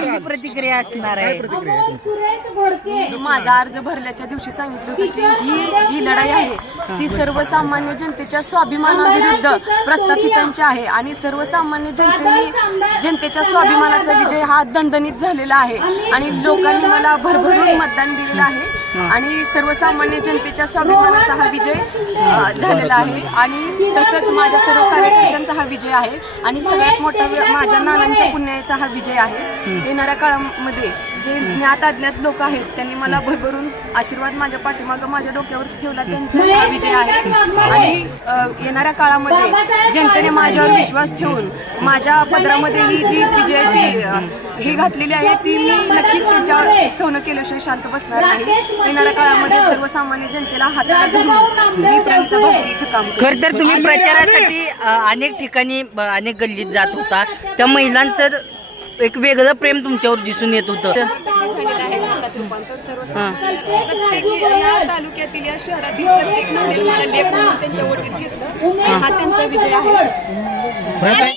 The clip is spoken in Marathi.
पहिली प्रतिक्रिया असणार आहे? मी माझा अर्ज भरल्याच्या दिवशी सांगितलं होतं की ही जी लढाई आहे ती सर्वसामान्य जनतेच्या स्वाभिमानाविरुद्ध प्रस्थापितांची आहे आणि सर्वसामान्य जनतेच्या स्वाभिमानाचा विजय हा दणदणीत झालेला आहे आणि लोकांनी मला भरभरून मतदान दिलेलं आहे आणि सर्वसामान्य जनतेच्या स्वाभिमानाचा हा विजय झालेला आहे आणि तसंच माझ्या सर्व कार्यकर्त्यांचा हा विजय आहे आणि सगळ्यात मोठा माझ्या नानांच्या पुण्याचा हा विजय आहे। येणाऱ्या काळामध्ये जे ज्ञात अज्ञात लोक आहेत त्यांनी मला भरभरून आशीर्वाद माझ्या पाठीमागं माझ्या डोक्यावरती ठेवला, त्यांचा हा विजय आहे आणि येणाऱ्या काळामध्ये जनतेने माझ्यावर विश्वास ठेवून माझ्या पदरामध्ये ही जी विजयाची ही घातलेली आहे ती मी नक्कीच त्यांच्यावर सोनं केल्याशिवाय शांत बसणार नाही। येणाऱ्या काळामध्ये सर्वसामान्य जनतेला हाताला धरून मी प्रणिता भालके इथं काम करते। खर तर तुम्ही प्रचारासाठी अनेक ठिकाणी अनेक गल्लीत जात होता, त्या महिलांचं एक वेगळं प्रेम तुमच्यावर दिसून येत होतं। झालेलं आहे मतात रूपांतर सर्वसामान्य प्रत्येक या तालुक्यातील या शहरातील प्रत्येक महिलेला मला लेख म्हणून त्यांच्या वटीत घेतलं आणि हा त्यांचा विजय आहे।